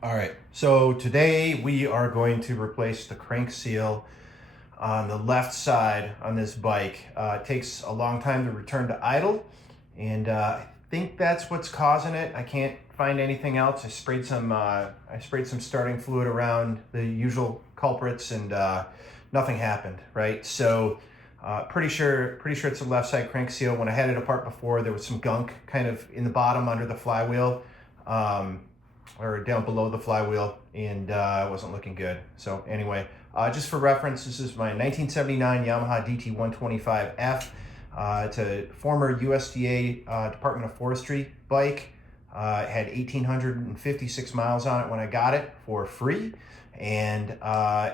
All right, so today we are going to replace the crank seal on the left side on this bike. It takes a long time to return to idle, and I think that's what's causing it. I can't find anything else. I sprayed some starting fluid around the usual culprits, and nothing happened. Right, so pretty sure it's the left side crank seal. When I had it apart before, there was some gunk kind of in the bottom under the flywheel. Or down below the flywheel, and it wasn't looking good. So anyway, just for reference, this is my 1979 Yamaha DT125F. It's a former USDA Department of Forestry bike. It had 1,856 miles on it when I got it for free, and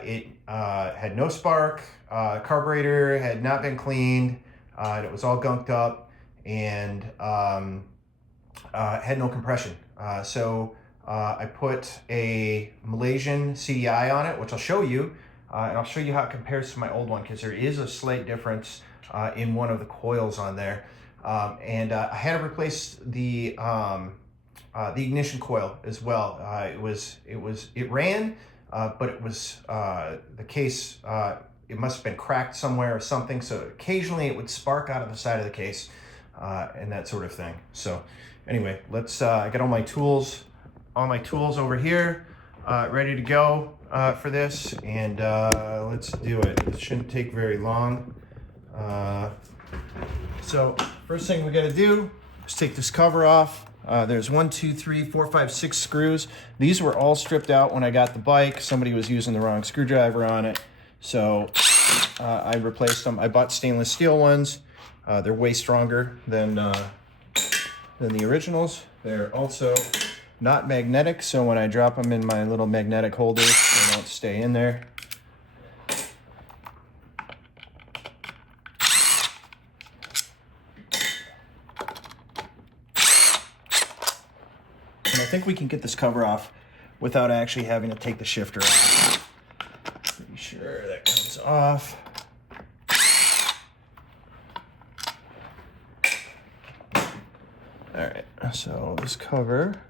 it had no spark. Carburetor had not been cleaned. It was all gunked up, and had no compression. I put a Malaysian CDI on it, which I'll show you, and I'll show you how it compares to my old one, because there is a slight difference in one of the coils on there. I had to replace the ignition coil as well. It ran, but it was the case. It must have been cracked somewhere or something. So occasionally it would spark out of the side of the case, and that sort of thing. So anyway, let's. I got all my tools over here, ready to go for this, and let's do it. It shouldn't take very long. So first thing we got to do is take this cover off. There's 1, 2, 3, 4, 5, 6 screws. These were all stripped out when I got the bike. Somebody was using the wrong screwdriver on it, so I replaced them. I bought stainless steel ones. They're way stronger than the originals. They're also not magnetic, so when I drop them in my little magnetic holder, they don't stay in there. And I think we can get this cover off without actually having to take the shifter off. Pretty sure that comes off. All right, so this cover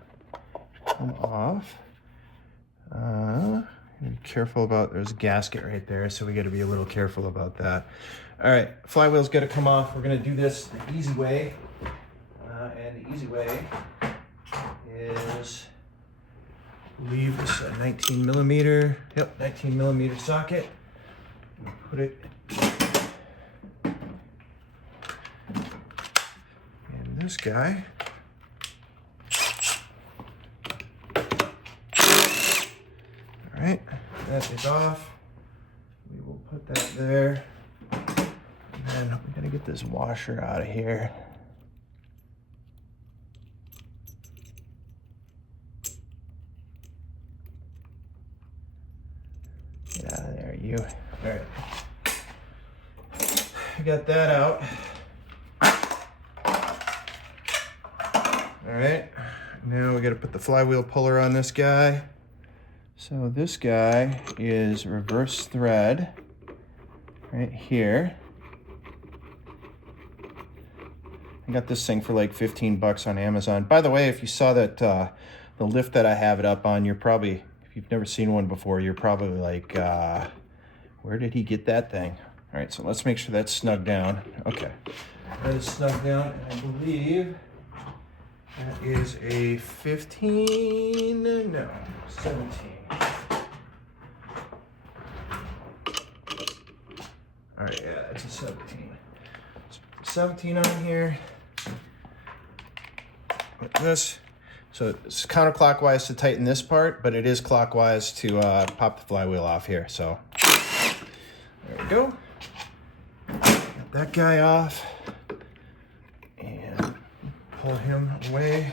come off. Be careful about, there's a gasket right there, so we got to be a little careful about that. All right, flywheel's got to come off. We're going to do this the easy way, and the easy way is leave this a 19 millimeter. Yep, 19 millimeter socket. Put it in this guy. All right, that is off. We will put that there. And then we gotta get this washer out of here. Get out of there, you. All right. I got that out. All right, now we gotta put the flywheel puller on this guy. So this guy is reverse thread right here. I got this thing for like 15 bucks on Amazon. By the way, if you saw that the lift that I have it up on, you're probably, if you've never seen one before, you're probably like, where did he get that thing? All right, so let's make sure that's snug down. Okay, that is snug down, and I believe that is a 15, no, 17. All right, yeah, it's a 17. Let's put the 17 on here. Like this. So it's counterclockwise to tighten this part, but it is clockwise to pop the flywheel off here. So there we go. Get that guy off and pull him away.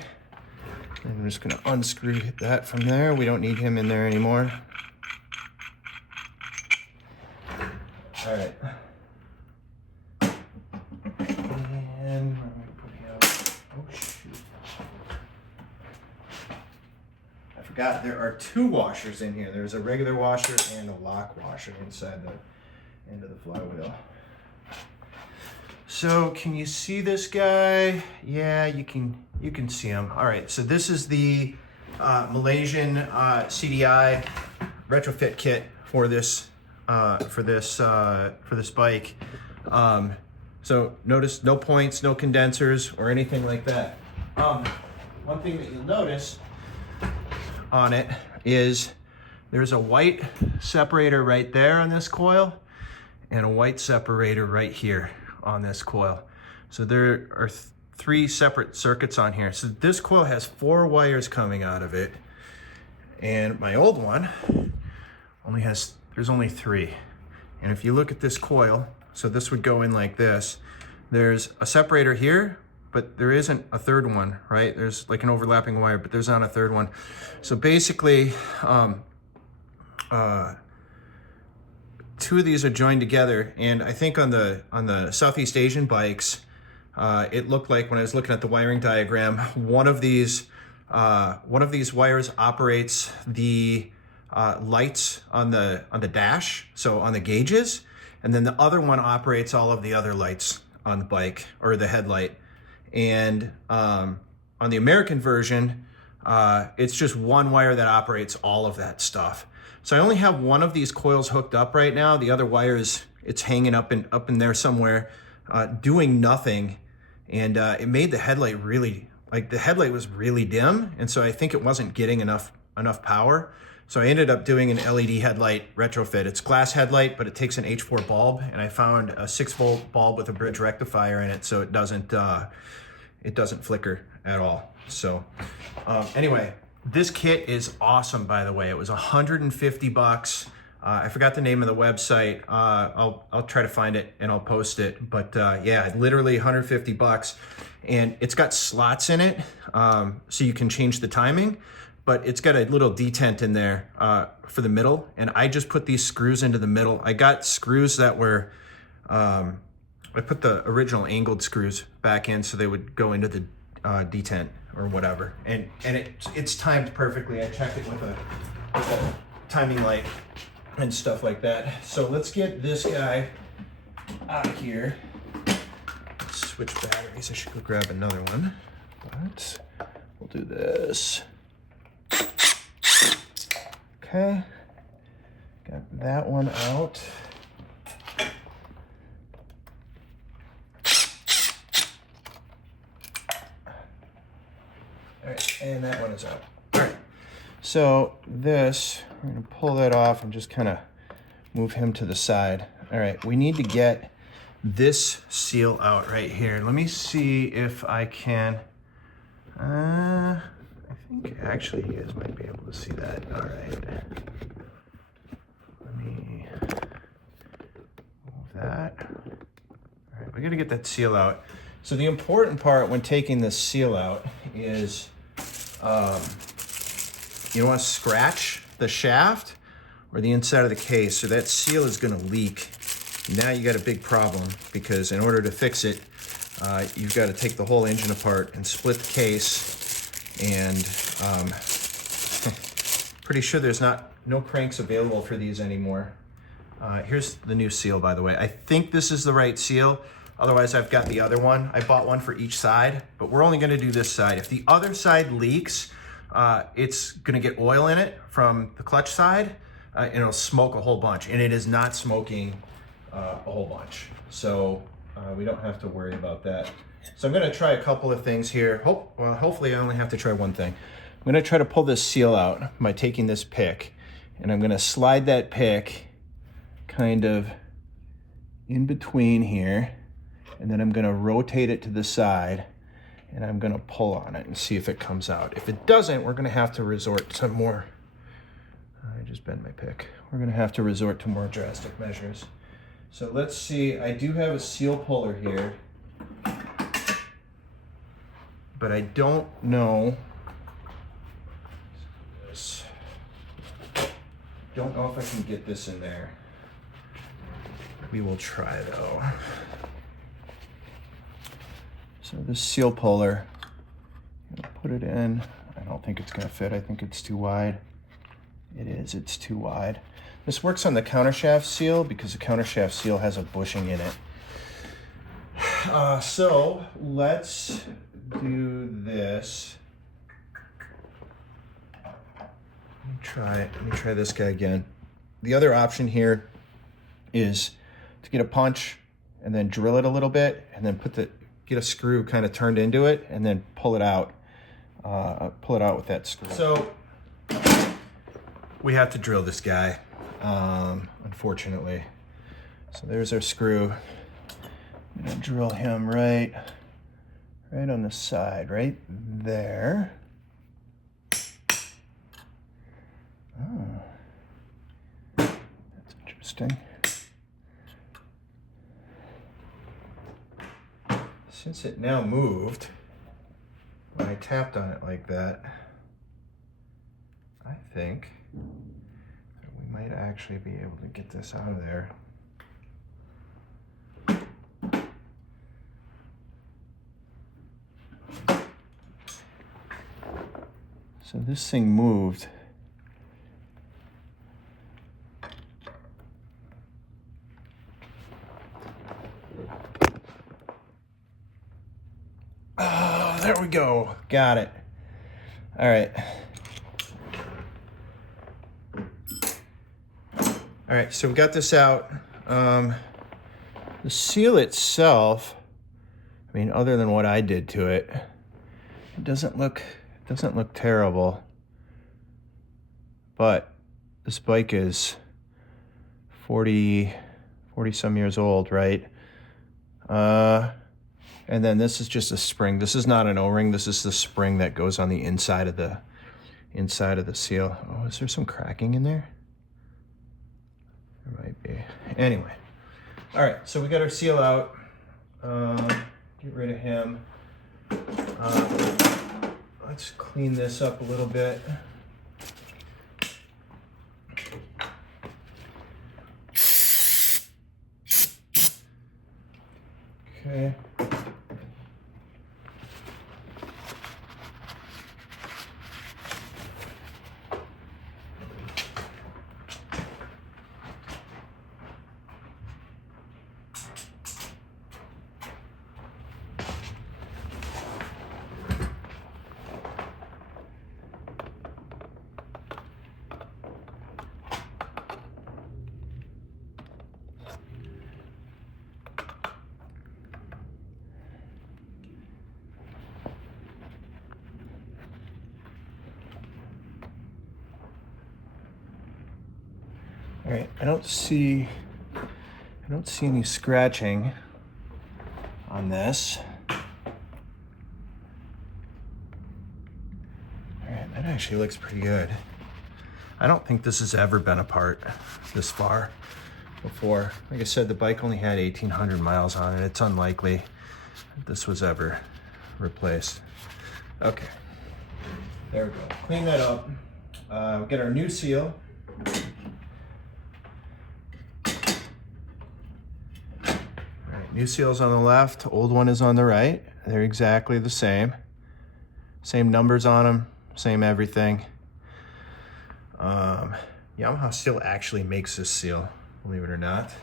And I'm just going to unscrew that from there. We don't need him in there anymore. All right. And I'm going to put him, oh shoot. I forgot there are 2 washers in here. There's a regular washer and a lock washer inside the end of the flywheel. So can you see this guy? Yeah, you can see him. All right, so this is the Malaysian CDI retrofit kit for this bike. So notice no points, no condensers, or anything like that. One thing that you'll notice on it is there's a white separator right there on this coil and a white separator right here on this coil. So there are three separate circuits on here. So this coil has 4 wires coming out of it, and my old one there's only 3. And if you look at this coil, so this would go in like this. There's a separator here, but there isn't a third one, right? There's like an overlapping wire, but there's not a third one. So basically, 2 of these are joined together, and I think on the Southeast Asian bikes, it looked like when I was looking at the wiring diagram, one of these wires operates the lights on the dash, so on the gauges, and then the other one operates all of the other lights on the bike, or the headlight. And on the American version, it's just one wire that operates all of that stuff. So I only have one of these coils hooked up right now. The other wire it's hanging up in there somewhere, doing nothing. And it made the headlight the headlight was really dim. And so I think it wasn't getting enough power. So I ended up doing an LED headlight retrofit. It's glass headlight, but it takes an H4 bulb. And I found a 6-volt bulb with a bridge rectifier in it, so it doesn't flicker at all. So anyway, this kit is awesome, by the way. It was $150. I forgot the name of the website. I'll try to find it and I'll post it. But yeah, literally $150. And it's got slots in it, so you can change the timing. But it's got a little detent in there for the middle. And I just put these screws into the middle. I got screws that were, I put the original angled screws back in so they would go into the detent or whatever. And it's timed perfectly. I checked it with a timing light and stuff like that. So let's get this guy out of here. Switch batteries. I should go grab another one, but we'll do this. Okay, got that one out. All right, and that one is out. All right, so this, we're gonna pull that off and just kind of move him to the side. All right, we need to get this seal out right here. Let me see if I can, I think actually you guys might be able to see that. All right, let me move that. All right, we gotta get that seal out. So the important part when taking this seal out is you don't want to scratch the shaft or the inside of the case, so that seal is going to leak. Now you got a big problem, because in order to fix it, you've got to take the whole engine apart and split the case. And pretty sure there's no cranks available for these anymore. Here's the new seal, by the way. I think this is the right seal. Otherwise, I've got the other one. I bought one for each side, but we're only gonna do this side. If the other side leaks, it's gonna get oil in it from the clutch side, and it'll smoke a whole bunch. And it is not smoking a whole bunch. So we don't have to worry about that. So I'm gonna try a couple of things here. Well, hopefully I only have to try one thing. I'm gonna try to pull this seal out by taking this pick, and I'm gonna slide that pick kind of in between here, and then I'm gonna rotate it to the side, and I'm gonna pull on it and see if it comes out. If it doesn't, we're gonna have to resort to more, I just bent my pick. We're gonna have to resort to more drastic measures. So let's see, I do have a seal puller here, but I don't know, don't know if I can get this in there. We will try though. So this seal puller, I'm gonna put it in. I don't think it's gonna fit. I think it's too wide. It is, it's too wide. This works on the countershaft seal because the countershaft seal has a bushing in it. So let's do this. Let me try this guy again. The other option here is to get a punch and then drill it a little bit and then get a screw kind of turned into it and then pull it out with that screw. So we have to drill this guy, unfortunately. So there's our screw. I'm gonna drill him right on the side, right there. Oh, that's interesting. Since it now moved, when I tapped on it like that, I think that we might actually be able to get this out of there. So this thing moved. Oh, there we go. Got it. All right. All right, so we got this out. The seal itself, I mean, other than what I did to it, it doesn't look terrible. But this bike is 40 some years old, right? And then this is just a spring. This is not an O-ring. This is the spring that goes on the inside of the seal. Oh, is there some cracking in there? There might be. Anyway. All right, so we got our seal out. Get rid of him. Let's clean this up a little bit. Okay. All right, I don't see any scratching on this. All right, that actually looks pretty good. I don't think this has ever been apart this far before. Like I said, the bike only had 1,800 miles on it. It's unlikely that this was ever replaced. Okay, there we go. Clean that up. We'll get our new seal. New seal's on the left, old one is on the right. They're exactly the same. Same numbers on them, same everything. Yamaha still actually makes this seal, believe it or not.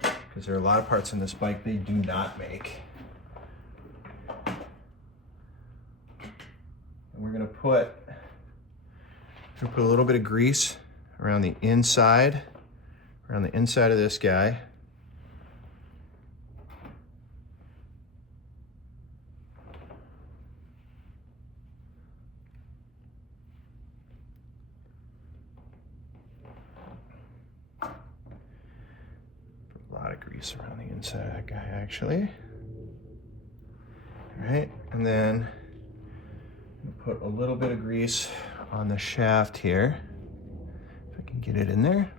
Because there are a lot of parts in this bike they do not make. And we're gonna put a little bit of grease around the inside of this guy. A lot of grease around the inside of that guy, actually. All right, and then put a little bit of grease on the shaft here. If I can get it in there.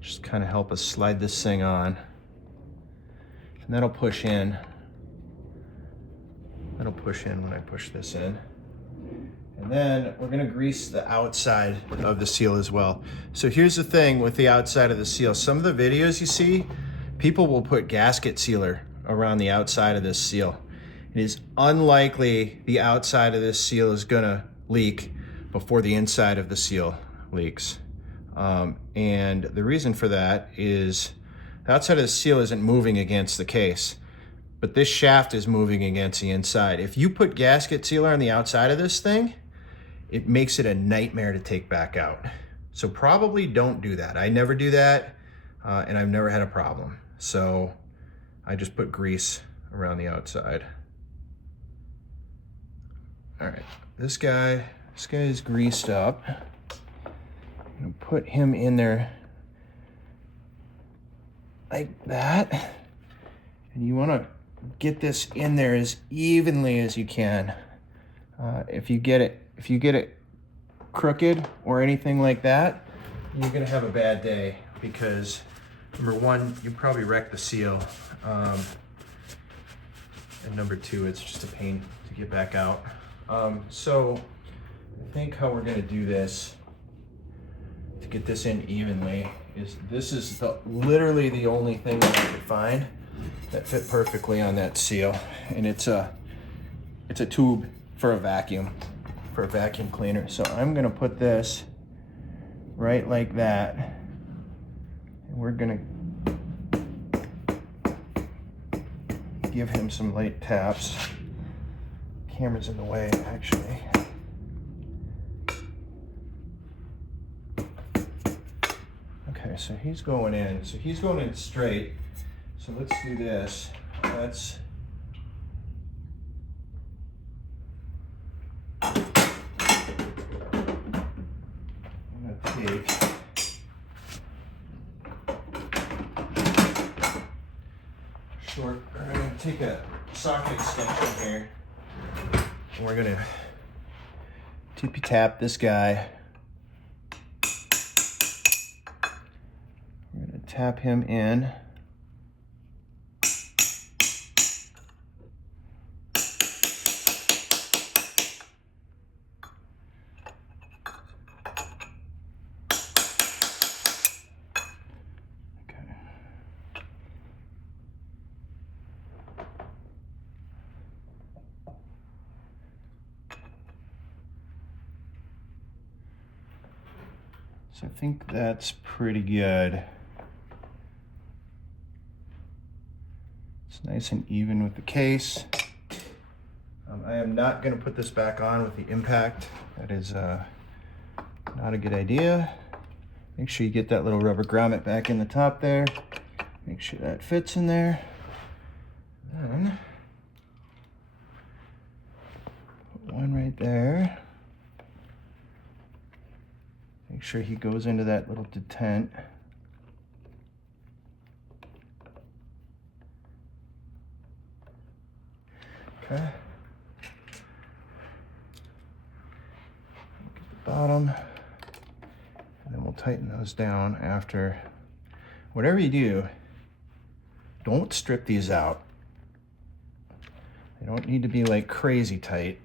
Just kind of help us slide this thing on. And that'll push in. That'll push in when I push this in. And then we're gonna grease the outside of the seal as well. So here's the thing with the outside of the seal. Some of the videos you see, people will put gasket sealer around the outside of this seal. It is unlikely the outside of this seal is gonna leak before the inside of the seal leaks. And the reason for that is the outside of the seal isn't moving against the case, but this shaft is moving against the inside. If you put gasket sealer on the outside of this thing, it makes it a nightmare to take back out. So probably don't do that. I never do that, and I've never had a problem. So I just put grease around the outside. All right, this guy is greased up. I'm gonna put him in there like that. And you wanna get this in there as evenly as you can. If you get it crooked or anything like that, you're gonna have a bad day, because number one, you probably wreck the seal, and number two, it's just a pain to get back out. So I think how we're gonna do this to get this in evenly is, this is literally the only thing that I could find that fit perfectly on that seal, and it's a tube for a vacuum cleaner. So I'm gonna put this right like that, and we're gonna give him some light taps. Camera's in the way, actually. Okay, so he's going in. So he's going in straight. So let's do this. Let's take we're going to take a socket extension here, and we're going to tippy tap this guy. We're going to tap him in. So I think that's pretty good. It's nice and even with the case. I am not going to put this back on with the impact. That is not a good idea. Make sure you get that little rubber grommet back in the top there. Make sure that fits in there. Then put one right there. Make sure he goes into that little detent. Okay. Look at the bottom. And then we'll tighten those down after. Whatever you do, don't strip these out. They don't need to be like crazy tight.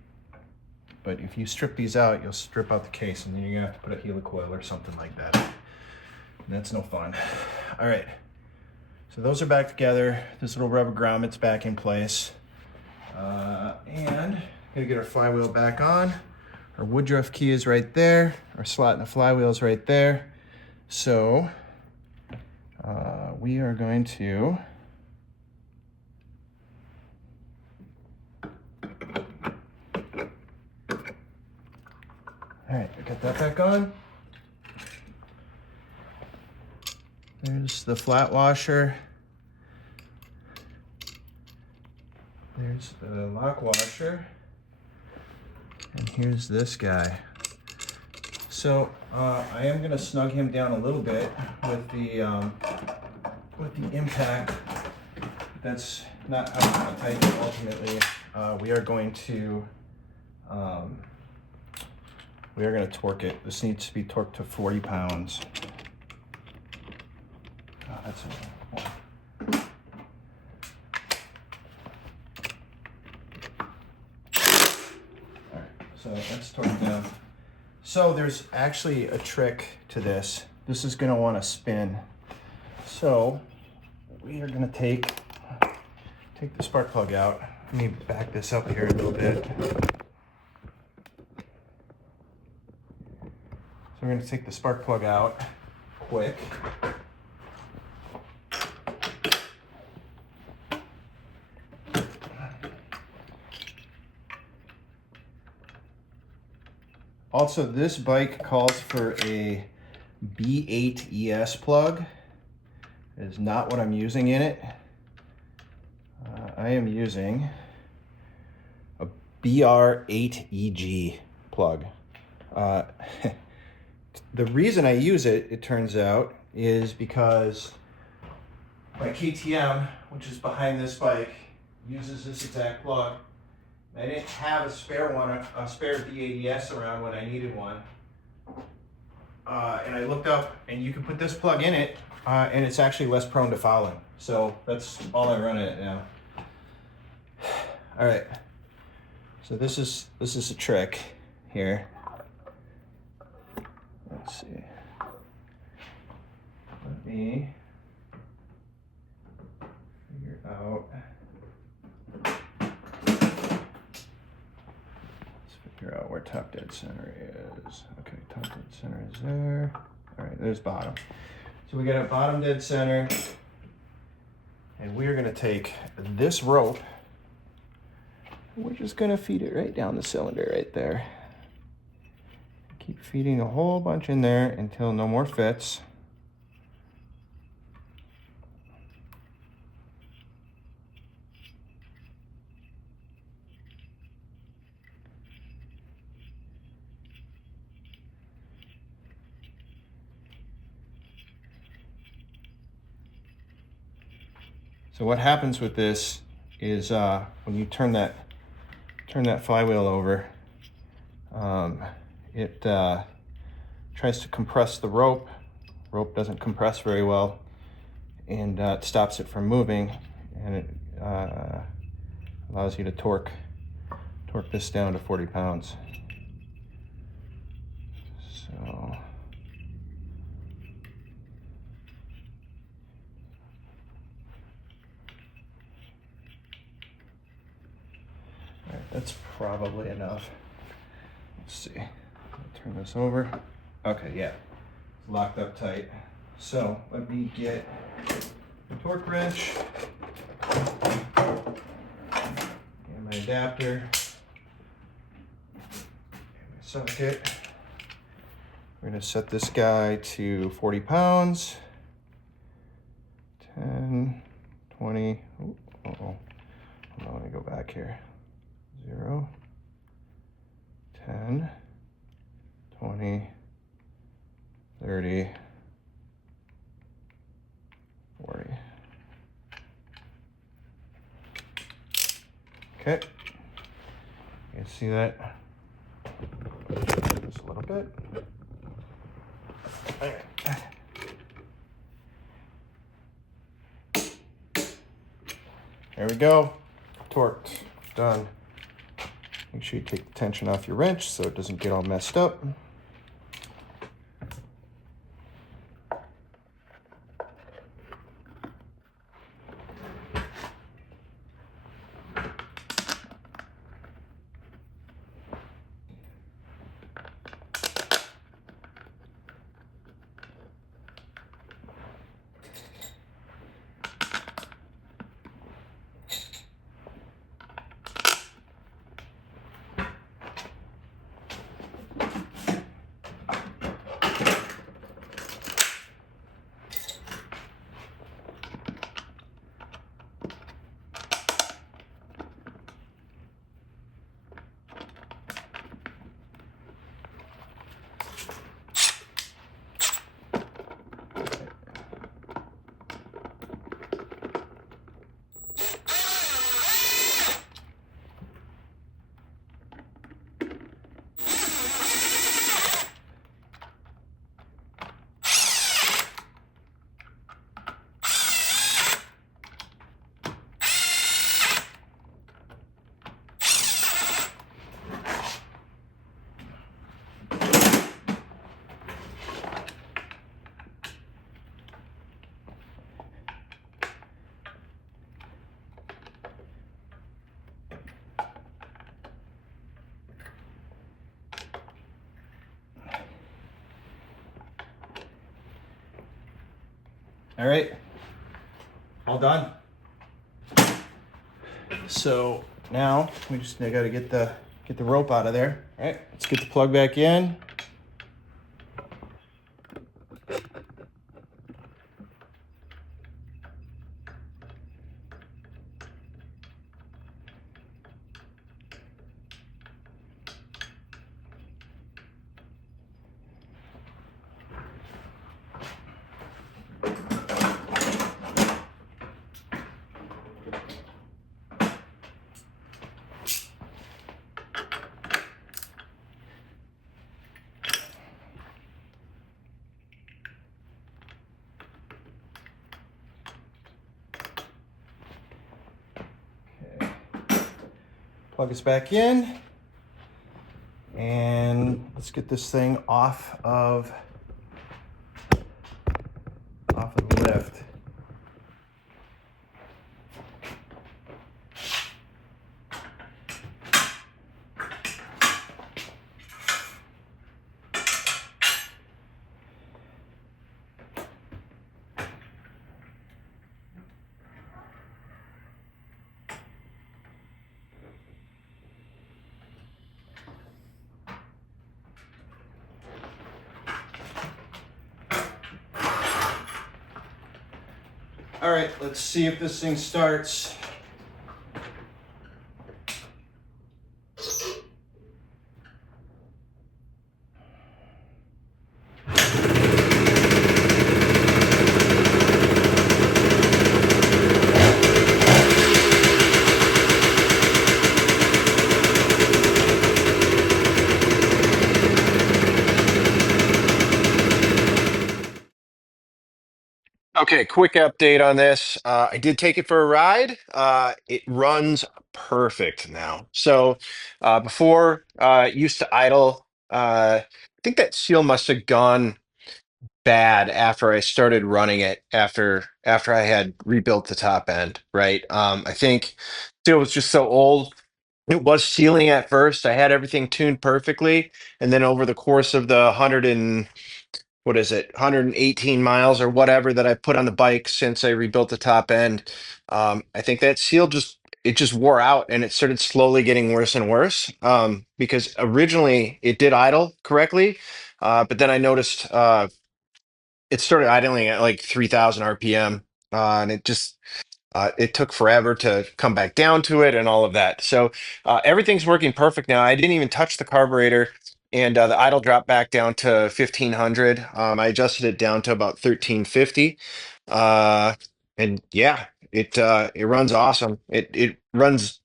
But if you strip these out, you'll strip out the case, and then you're gonna have to put a helicoil or something like that. And that's no fun. All right, so those are back together. This little rubber grommet's back in place. And gonna get our flywheel back on. Our Woodruff key is right there. Our slot in the flywheel is right there. So we are going to all right, I got that back on. There's the flat washer. There's the lock washer. And here's this guy. So I am gonna snug him down a little bit with the impact. That's not how I'm gonna tighten it ultimately. We are going to torque it. This needs to be torqued to 40 pounds. Oh, that's a one. All right, so that's torqued down. So there's actually a trick to this. This is gonna wanna spin. So we are gonna take the spark plug out. Let me back this up here a little bit. So we're going to take the spark plug out quick. Also, this bike calls for a B8 ES plug. It is not what I'm using in it. I am using a BR8EG plug. The reason I use it, it turns out, is because my KTM, which is behind this bike, uses this exact plug. I didn't have a spare one, a spare B8ES around when I needed one. And I looked up, and you can put this plug in it, and it's actually less prone to fouling. So that's all I run in it now. All right. So this is a trick here. Let's see. Let me figure out. Figure out where top dead center is. Okay, top dead center is there. All right, there's bottom. So we got a bottom dead center, and we're gonna take this rope, and we're just gonna feed it right down the cylinder right there. Keep feeding a whole bunch in there until no more fits. So what happens with this is when you turn that flywheel over, it tries to compress the rope. Rope doesn't compress very well, and it stops it from moving, and it allows you to torque this down to 40 pounds. So. That's probably enough. Let's see. Turn this over. Okay, yeah. It's locked up tight. So let me get the torque wrench and my adapter and my socket. We're going to set this guy to 40 pounds. 10, 20. Oh, hold on, let me go back here. 0, 10, 20, 30, 40. Okay. You can see that just a little bit. All right. There we go. Torqued. Done. Make sure you take the tension off your wrench so it doesn't get all messed up. All right, all done. So now I got to get the get the rope out of there. All right, let's get the plug back in. Plug us back in, and let's get this thing off of the lift. All right, let's see if this thing starts. Okay, quick update on this. I did take it for a ride. It runs perfect now. So before it used to idle. I think that seal must have gone bad after I started running it after I had rebuilt the top end, right? I think seal was just so old. It was sealing at first. I had everything tuned perfectly, and then over the course of the 100 and what is it, 118 miles or whatever that I put on the bike since I rebuilt the top end. I think that seal just wore out and it started slowly getting worse and worse. Because originally it did idle correctly, but then I noticed it started idling at like 3,000 RPM, and it took forever to come back down to it and all of that. So everything's working perfect now. I didn't even touch the carburetor, and the idle dropped back down to 1,500. I adjusted it down to about 1,350, uh, and yeah, it runs awesome. It runs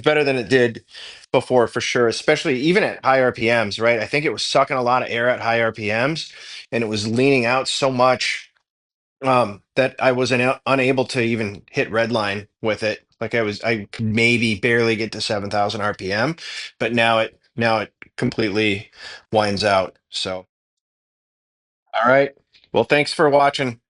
better than it did before for sure, especially even at high RPMs. Right, I think it was sucking a lot of air at high RPMs, and it was leaning out so much that I was unable to even hit redline with it. Like I could maybe barely get to 7,000 RPM, but now it completely winds out. So, all right. Well, thanks for watching.